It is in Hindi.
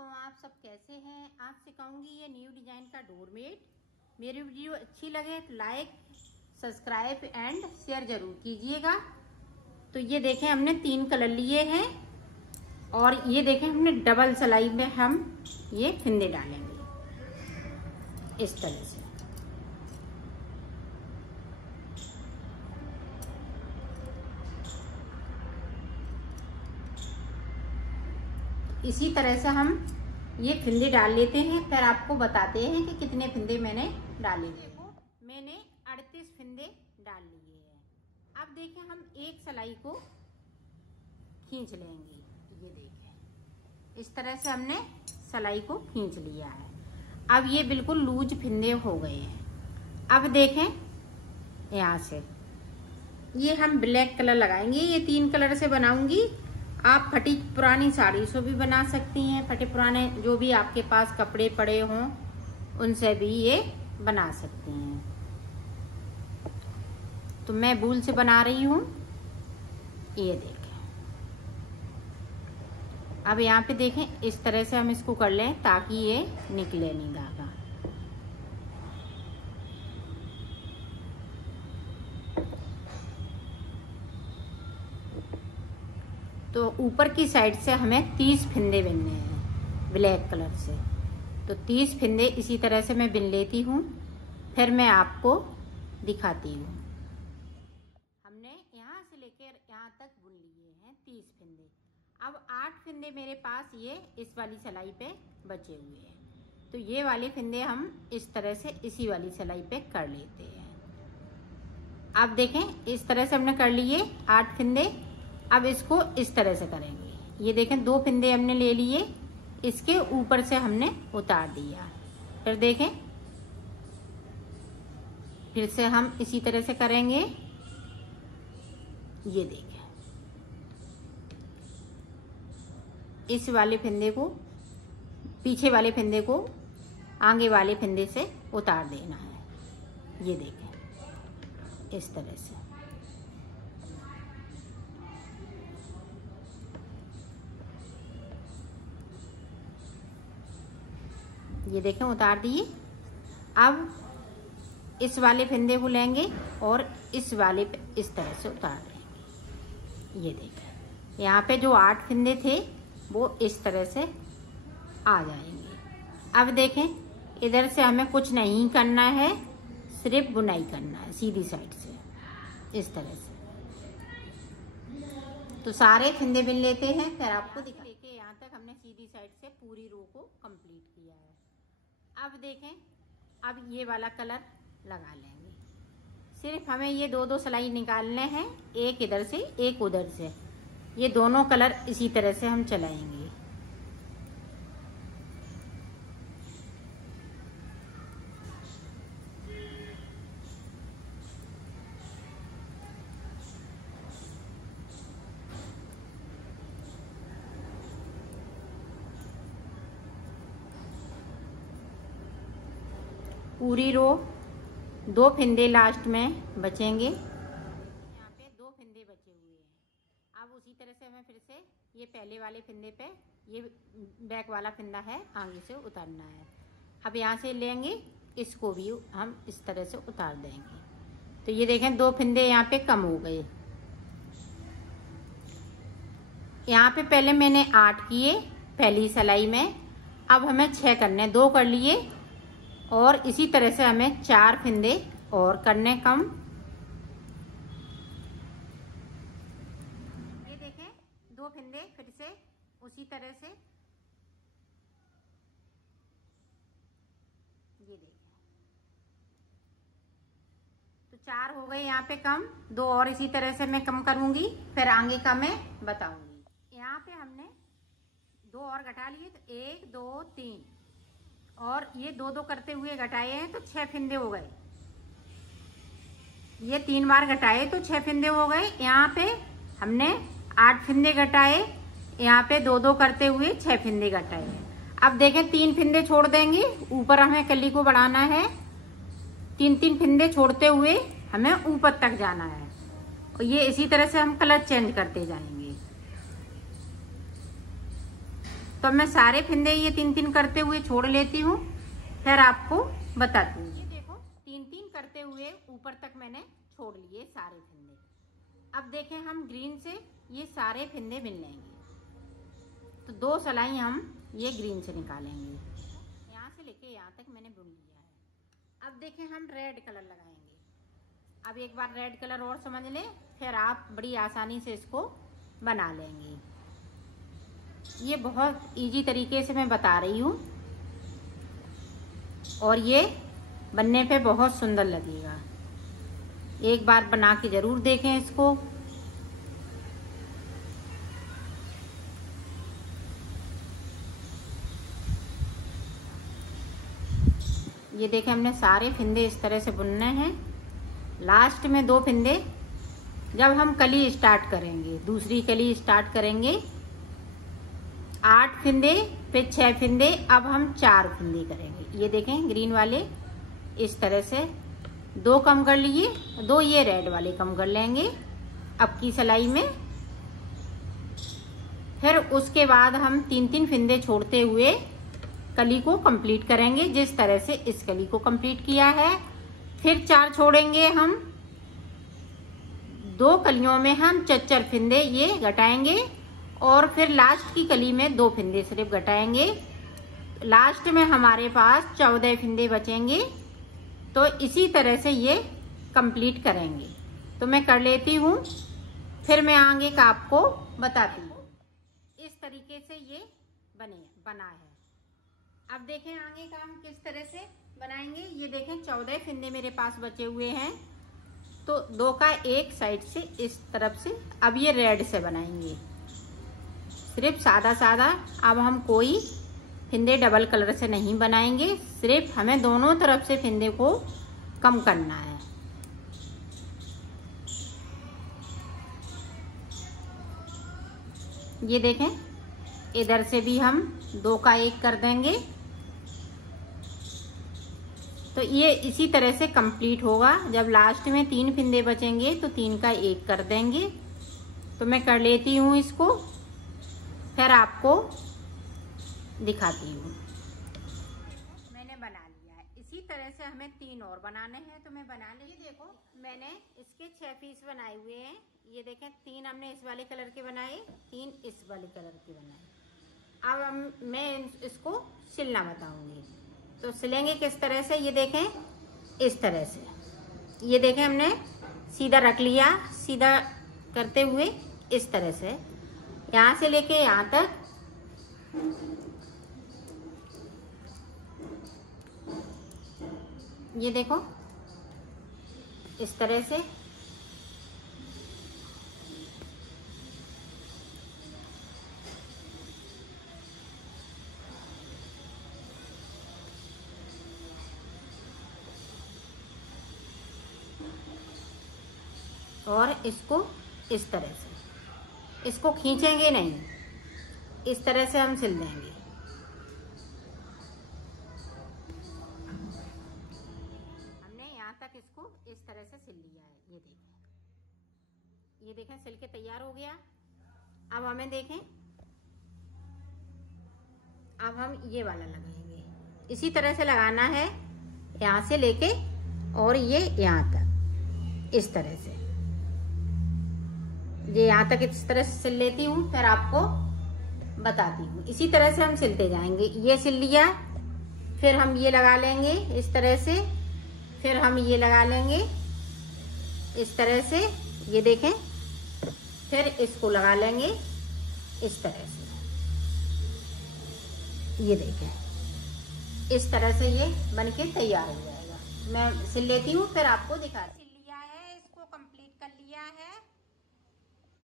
दोस्तों, आप सब कैसे हैं। आज सिखाऊंगी ये न्यू डिजाइन का डोरमेट। मेरी वीडियो अच्छी लगे तो लाइक, सब्सक्राइब एंड शेयर जरूर कीजिएगा। तो ये देखें, हमने 3 कलर लिए हैं और ये देखें हमने डबल सिलाई में हम ये फिंदे डालेंगे इस तरह से। इसी तरह से हम ये फिंदे डाल लेते हैं, फिर आपको बताते हैं कि कितने फिंदे मैंने डाले। देखो, मैंने 38 फिंदे डाल लिए हैं। अब देखें, हम एक सिलाई को खींच लेंगे। ये देखें, इस तरह से हमने सिलाई को खींच लिया है। अब ये बिल्कुल लूज फिंदे हो गए हैं। अब देखें, यहाँ से ये हम ब्लैक कलर लगाएंगे। ये 3 कलर से बनाऊंगी। आप फटी पुरानी साड़ी से भी बना सकती हैं, फटे पुराने जो भी आपके पास कपड़े पड़े हों उनसे भी ये बना सकती हैं। तो मैं वूल से बना रही हूँ। ये देखें, अब यहाँ पे देखें, इस तरह से हम इसको कर लें ताकि ये निकले नहीं धागा। तो ऊपर की साइड से हमें 30 फिंदे बिनने हैं ब्लैक कलर से। तो 30 फिंदे इसी तरह से मैं बिन लेती हूँ, फिर मैं आपको दिखाती हूँ। हमने यहाँ से लेकर यहाँ तक बुन लिए हैं 30 फिंदे। अब 8 फिंदे मेरे पास ये इस वाली सिलाई पे बचे हुए हैं। तो ये वाले फिंदे हम इस तरह से इसी वाली सिलाई पे कर लेते हैं। अब देखें, इस तरह से हमने कर लिए 8 फिंदे। अब इसको इस तरह से करेंगे। ये देखें, 2 फिंदे हमने ले लिए, इसके ऊपर से हमने उतार दिया। फिर देखें, फिर से हम इसी तरह से करेंगे। ये देखें, इस वाले फिंदे को, पीछे वाले फिंदे को आगे वाले फिंदे से उतार देना है। ये देखें, इस तरह से। ये देखें, उतार दिए। अब इस वाले फिंदे को लेंगे और इस वाले पे इस तरह से उतार देंगे। ये देखें, यहाँ पे जो 8 फिंदे थे वो इस तरह से आ जाएंगे। अब देखें, इधर से हमें कुछ नहीं करना है, सिर्फ बुनाई करना है सीधी साइड से इस तरह से। तो सारे फिंदे बिन लेते हैं, फिर आपको दिखा। देखिए, यहाँ तक हमने सीधी साइड से पूरी रो को कंप्लीट किया है। अब देखें, अब ये वाला कलर लगा लेंगे। सिर्फ हमें ये 2-2 सिलाई निकालने हैं, एक इधर से एक उधर से। ये दोनों कलर इसी तरह से हम चलाएंगे। पूरी रो 2 फिंदे लास्ट में बचेंगे। यहाँ पे 2 फिंदे बचे हुए हैं। अब उसी तरह से हमें फिर से ये पहले वाले फिंदे पे ये बैक वाला फिंदा है, आगे से उतारना है। अब यहाँ से लेंगे, इसको भी हम इस तरह से उतार देंगे। तो ये देखें, 2 फिंदे यहाँ पे कम हो गए। यहाँ पे पहले मैंने 8 किए पहली सिलाई में, अब हमें 6 करने, 2 कर लिए और इसी तरह से हमें 4 फिंदे और करने कम। ये देखें, 2 फिंदे फिर से उसी तरह से। ये देखें, तो 4 हो गए यहाँ पे कम, 2 और इसी तरह से मैं कम करूंगी, फिर आगे का मैं बताऊंगी। यहाँ पे हमने 2 और घटा लिए, तो 1 2 3 और ये 2-2 करते हुए घटाए हैं, तो 6 फिंदे हो गए। ये 3 बार घटाए तो 6 फिंदे हो गए। यहाँ पे हमने 8 फिंदे घटाए, यहाँ पे 2-2 करते हुए 6 फिंदे घटाए हैं। अब देखें, 3 फिंदे छोड़ देंगे, ऊपर हमें कली को बढ़ाना है। 3-3 फिंदे छोड़ते हुए हमें ऊपर तक जाना है और ये इसी तरह से हम कलर चेंज करते जाएंगे। तो मैं सारे फिंदे ये 3-3 करते हुए छोड़ लेती हूँ, फिर आपको बताती हूँ। ये देखो 3-3 करते हुए ऊपर तक मैंने छोड़ लिए सारे फिंदे। अब देखें हम ग्रीन से ये सारे फिंदे बिन लेंगे। तो 2 सिलाई हम ये ग्रीन से निकालेंगे। यहाँ से लेके यहाँ तक मैंने बुन लिया है। अब देखें हम रेड कलर लगाएंगे। अब एक बार रेड कलर और समझ लें, फिर आप बड़ी आसानी से इसको बना लेंगे। ये बहुत इजी तरीके से मैं बता रही हूँ और ये बनने पे बहुत सुंदर लगेगा। एक बार बना के जरूर देखें इसको। ये देखें हमने सारे फिंदे इस तरह से बुनने हैं। लास्ट में 2 फिंदे जब हम कली स्टार्ट करेंगे, दूसरी कली स्टार्ट करेंगे, 8 फिंदे फिर 6 फिंदे, अब हम 4 फिंदे करेंगे। ये देखें ग्रीन वाले इस तरह से 2 कम कर लिए, 2 ये रेड वाले कम कर लेंगे अब की सिलाई में। फिर उसके बाद हम 3-3 फिंदे छोड़ते हुए कली को कंप्लीट करेंगे, जिस तरह से इस कली को कंप्लीट किया है। फिर 4 छोड़ेंगे हम, 2 कलियों में हम 4 फिंदे ये घटाएंगे और फिर लास्ट की कली में 2 फिंदे सिर्फ घटाएंगे। लास्ट में हमारे पास 14 फिंदे बचेंगे। तो इसी तरह से ये कंप्लीट करेंगे। तो मैं कर लेती हूँ, फिर मैं आगे का आपको बताती हूँ। इस तरीके से ये बना है। अब देखें आगे का हम किस तरह से बनाएंगे। ये देखें 14 फिंदे मेरे पास बचे हुए हैं, तो 2 का एक साइड से इस तरफ से अब ये रेड से बनाएंगे, सिर्फ सादा सादा। अब हम कोई फिंदे डबल कलर से नहीं बनाएंगे, सिर्फ हमें दोनों तरफ से फिंदे को कम करना है। ये देखें इधर से भी हम 2 का एक कर देंगे। तो ये इसी तरह से कंप्लीट होगा। जब लास्ट में 3 फिंदे बचेंगे तो 3 का एक कर देंगे। तो मैं कर लेती हूँ इसको, फिर आपको दिखाती हूँ। मैंने बना लिया है। इसी तरह से हमें 3 और बनाने हैं, तो मैं बना ली। देखो मैंने इसके 6 पीस बनाए हुए हैं। ये देखें 3 हमने इस वाले कलर के बनाए, 3 इस वाले कलर के बनाए। अब मैं इसको सिलना बताऊंगी। तो सिलेंगे किस तरह से, ये देखें इस तरह से। ये देखें हमने सीधा रख लिया, सीधा करते हुए इस तरह से यहाँ से लेके यहाँ तक ये देखो इस तरह से। और इसको इस तरह से, इसको खींचेंगे नहीं, इस तरह से हम सिल देंगे। इसको इस तरह से सिल लिया है। ये देखें सिल के तैयार हो गया। अब हमें देखें, अब हम ये वाला लगाएंगे। इसी तरह से लगाना है, यहाँ से लेके और ये यहाँ तक इस तरह से। ये यहाँ तक इस तरह से सिल लेती हूँ, फिर आपको बताती हूँ। इसी तरह से हम सिलते जाएंगे। ये सिल लिया, फिर हम ये लगा लेंगे इस तरह से, फिर हम ये लगा लेंगे इस तरह से। ये देखें, फिर इसको लगा लेंगे इस तरह से। ये देखें इस तरह से ये बनके तैयार हो जाएगा। मैं सिल लेती हूँ, फिर आपको दिखाती हूँ।